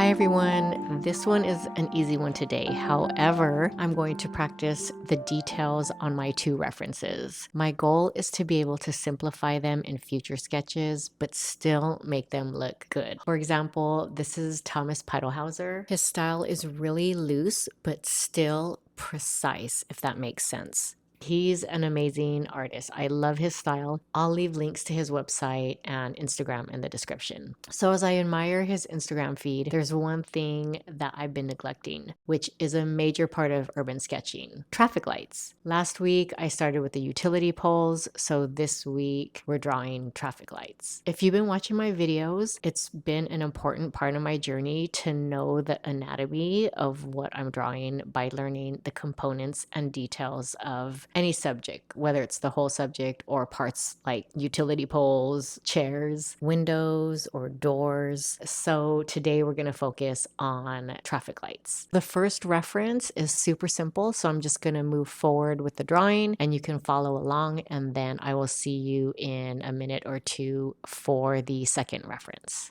Hi everyone, this one is an easy one today. However, I'm going to practice the details on my two references. My goal is to be able to simplify them in future sketches, but still make them look good. For example, this is Thomas Peidelhauser. His style is really loose, but still precise, if that makes sense. He's an amazing artist. I love his style. I'll leave links to his website and Instagram in the description. So as I admire his Instagram feed, there's one thing that I've been neglecting, which is a major part of urban sketching: traffic lights. Last week, I started with the utility poles, so this week we're drawing traffic lights. If you've been watching my videos, it's been an important part of my journey to know the anatomy of what I'm drawing by learning the components and details of any subject, whether it's the whole subject or parts like utility poles, chairs, windows, or doors. So today we're going to focus on traffic lights. The first reference is super simple, so I'm just going to move forward with the drawing and you can follow along, and then I will see you in a minute or two for the second reference.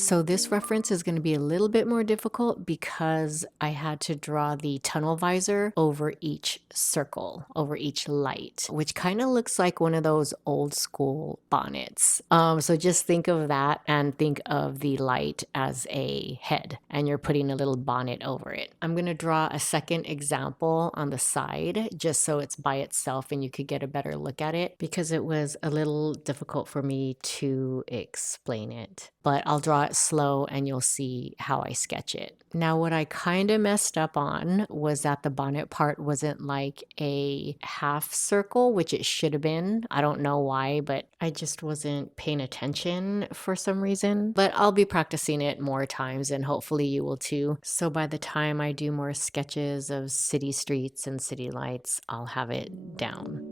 So this reference is going to be a little bit more difficult because I had to draw the tunnel visor over each circle, over each light, which kind of looks like one of those old school bonnets. So just think of that and think of the light as a head, and you're putting a little bonnet over it. I'm going to draw a second example on the side just so it's by itself and you could get a better look at it, because it was a little difficult for me to explain it. But I'll draw it slow and you'll see how I sketch it. Now, what I kind of messed up on was that the bonnet part wasn't like a half circle, which it should have been. I don't know why, but I just wasn't paying attention for some reason. But I'll be practicing it more times and hopefully you will too. So by the time I do more sketches of city streets and city lights, I'll have it down.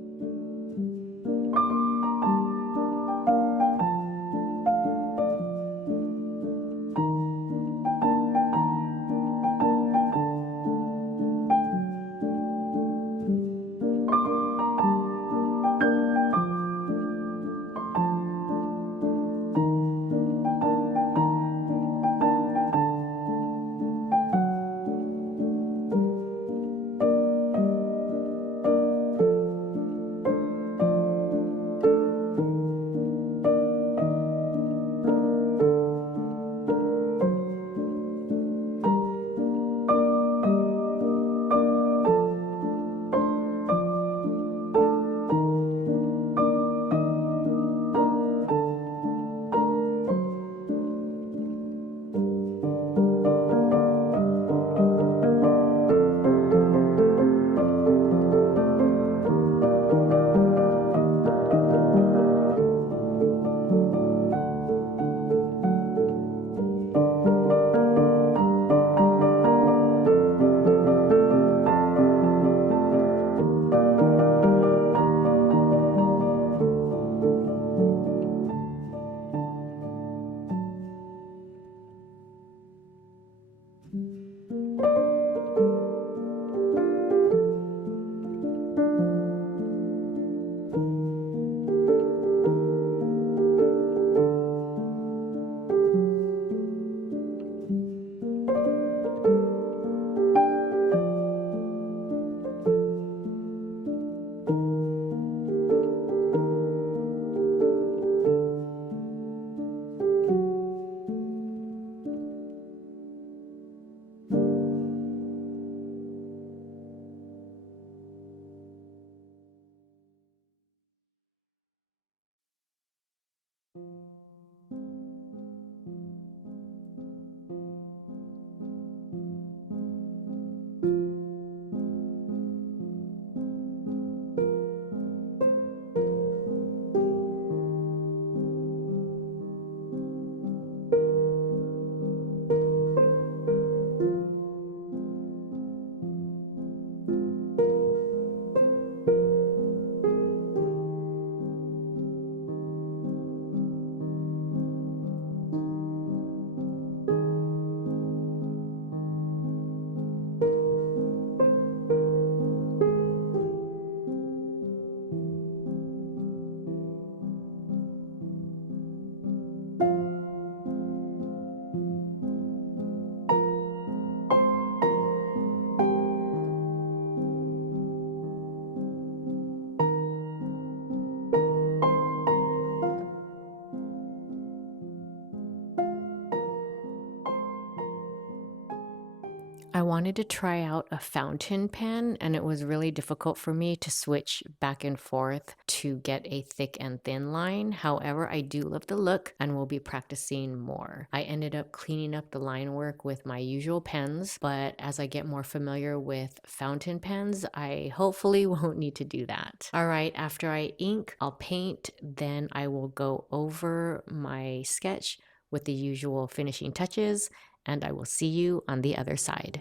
I wanted to try out a fountain pen, and it was really difficult for me to switch back and forth to get a thick and thin line. However, I do love the look and will be practicing more. I ended up cleaning up the line work with my usual pens, but as I get more familiar with fountain pens, I hopefully won't need to do that. All right, after I ink, I'll paint, then I will go over my sketch with the usual finishing touches, and I will see you on the other side.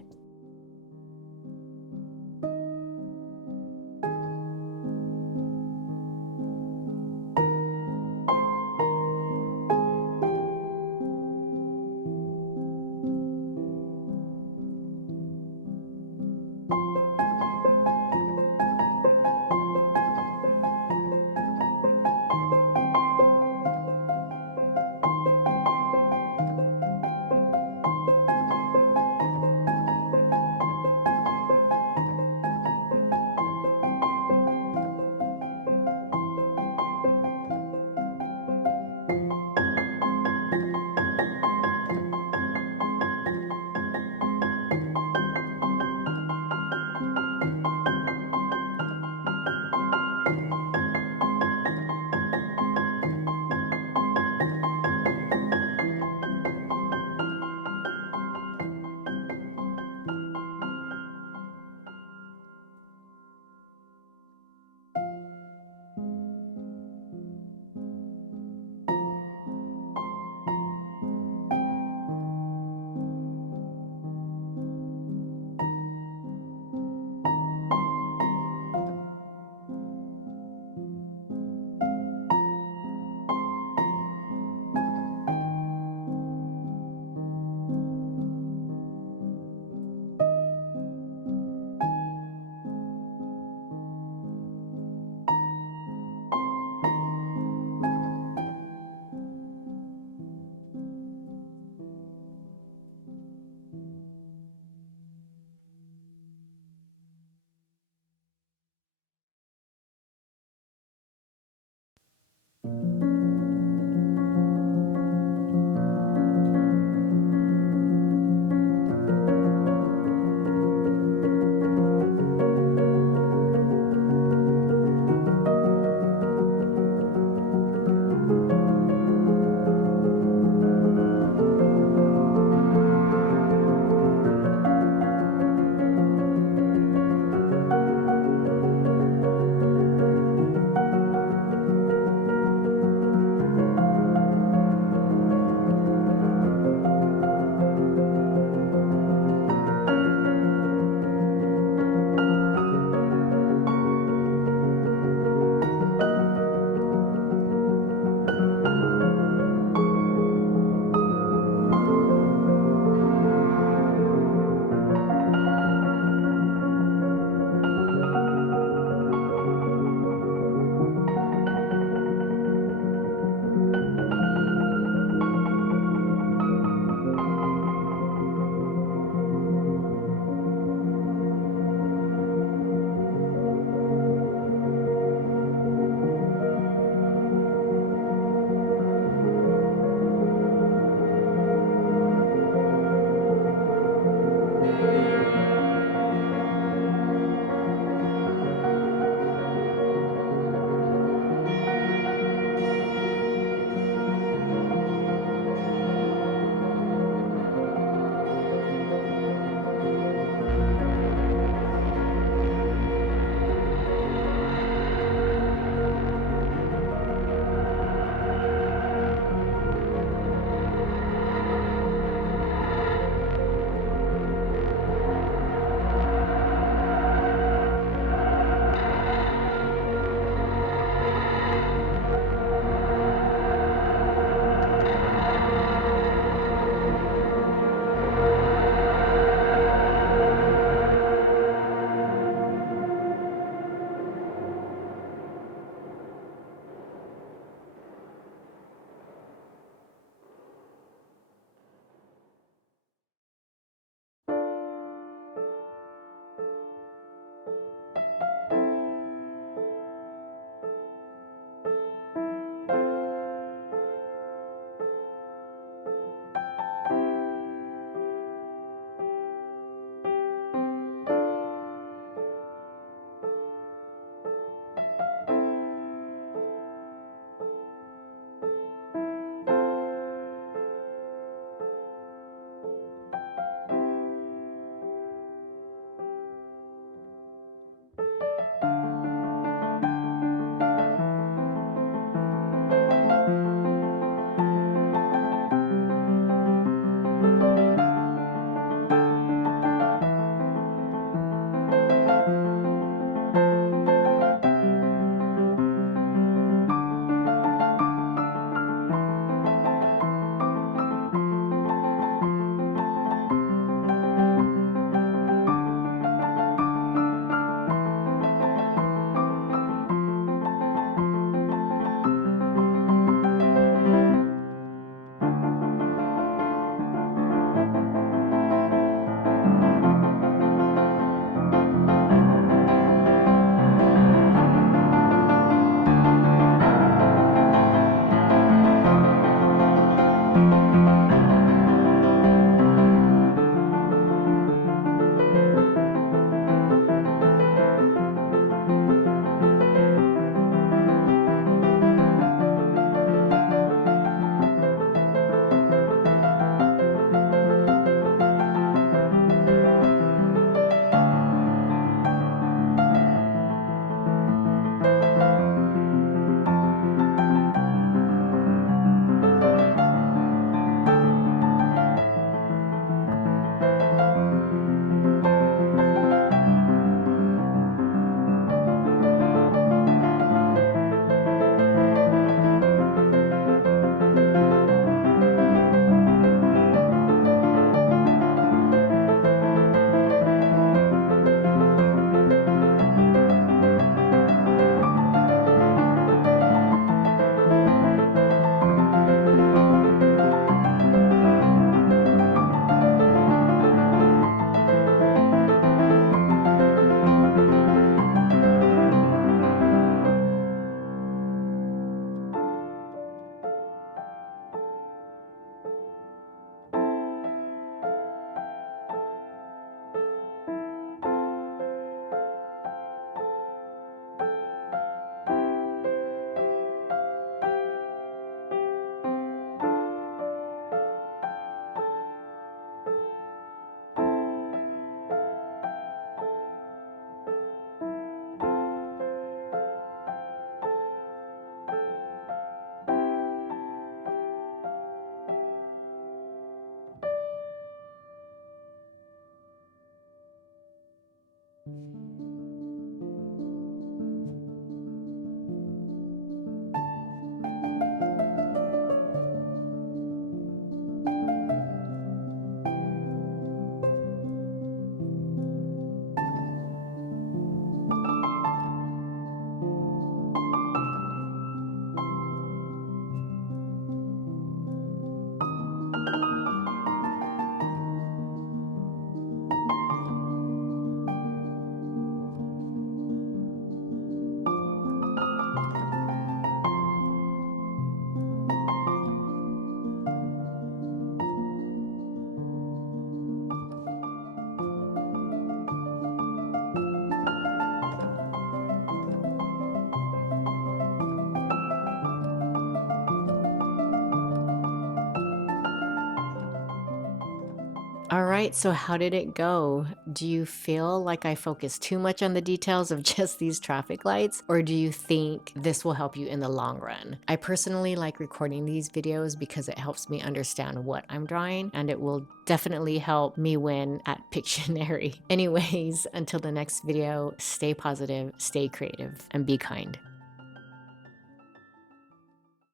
All right, so how did it go? Do you feel like I focus too much on the details of just these traffic lights, or do you think this will help you in the long run? I personally like recording these videos because it helps me understand what I'm drawing, and it will definitely help me win at Pictionary. Anyways, until the next video, stay positive, stay creative, and be kind.